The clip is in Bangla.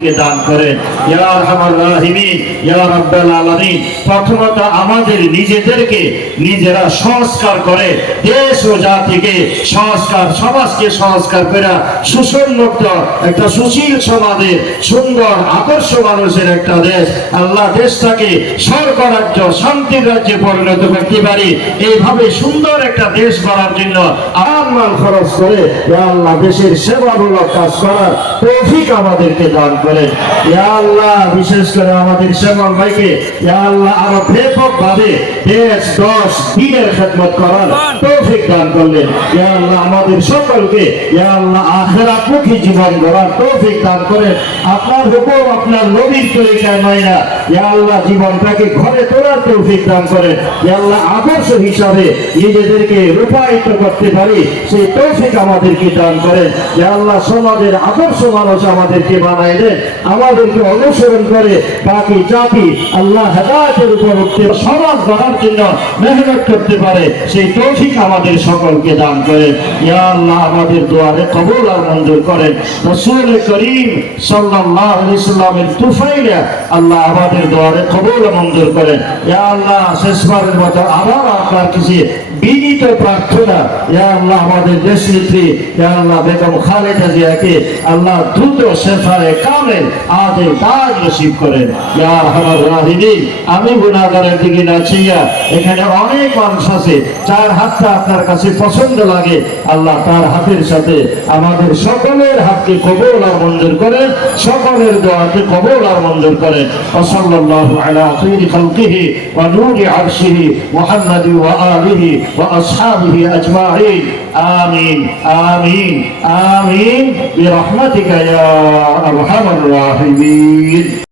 দান করেন ইয়া আরহামার রাহিমিন ইয়া রাব্বাল আলামিন। প্রথমত আমাদের নিজেদেরকে নিজেরা সংস্কার করে দেশ ও জাতিকে সংস্কার সমাজকে সংস্কার করে সুসন্মুক্ত একটা সুশীল সমাজের সুন্দর আদর্শ মানুষের একটা দেশ আল্লাহ দেশটাকে স্বর্গরাজ্য শান্তির রাজ্যে পরিণত করতে পারি। এইভাবে সুন্দর একটা দেশ গড়ার জন্য আমাল খরচ করে ইয়া আল্লাহ দেশের সেবামূলক কাজ করার তৌফিক আমাদেরকে দান করেন ইয়া আল্লাহ। বিশেষ করে আমাদের শ্যামল ভাইকে ইয়া আল্লাহ আরো ব্যাপকভাবে দেশ দশ দিনের খেদমত করার তৌফিক দান করলেন ইয়া আল্লাহ। আমাদের সকলকে ইয়া আল্লাহ আখিরাতমুখী জীবন গড়ার তৌফিক দান করেন। আপনার হুকুম আপনার নবীর তরিকায় মাইনা ইয়া আল্লাহ জীবনটাকে ঘরে তোলার তৌফিক দান করেন ইয়া আল্লাহ। আদর্শ হিসাবে নিজেদেরকে রূপায়িত করতে পারি সেই তৌফিক আমাদেরকে দান করেন ইয়া আল্লাহ। সমাজের আদর্শ মানুষ আমাদেরকে বানায় দেন, আমাদেরকে অনুসরণ করে বাকি জাতি আল্লাহ হেদায়েতের উপর উঠতে সমাজ গড়ার জন্য মেহনত করতে পারে সেই তৌফিক আমাদের সকলকে দান করেন ইয়া আল্লাহ। আমাদের দুয়ারে কবুল আর মঞ্জুর করেন। রাসূল করিম সাল্লাল্লাহু আলাইহি ওয়াসাল্লামের তুফাইলে আল্লাহ আমাদের দুয়ারে কবুল মঞ্জুর করেন ইয়া আল্লাহ। শেষবারের মতো আবার আপনার কাছে বিনীত প্রার্থনা ইয়া আল্লাহ আমাদের দেশনেত্রী ইয়া আল্লাহ বেগম খালেদা জিয়াকে আল্লাহ দ্রুত শেফায়ে কামেল আজে তাজ নসিব করেন ইয়া আরহামার রাহিমিন। আমি গুনাহগারের দিকে না চাইয়া এখানে অনেক মানুষ আছে যার হাতটা আপনার কাছে পছন্দ লাগে আল্লাহ তার হাতের সাথে আমাদের সকলের হাতকে কবুল আর মঞ্জুর করেন, সকলের দোয়াকে কবুল আর মঞ্জুর করেন। সাল্লাল্লাহু আলা খায়রি খালকিহি ওয়া নূরি আরশিহি মুহাম্মাদি ওয়া আলিহি ওয়া আসহাবিহি আজমাইন আমিন আমিন আমিন বিরহমাতিকা ইয়া আরহামার রাহিমিন।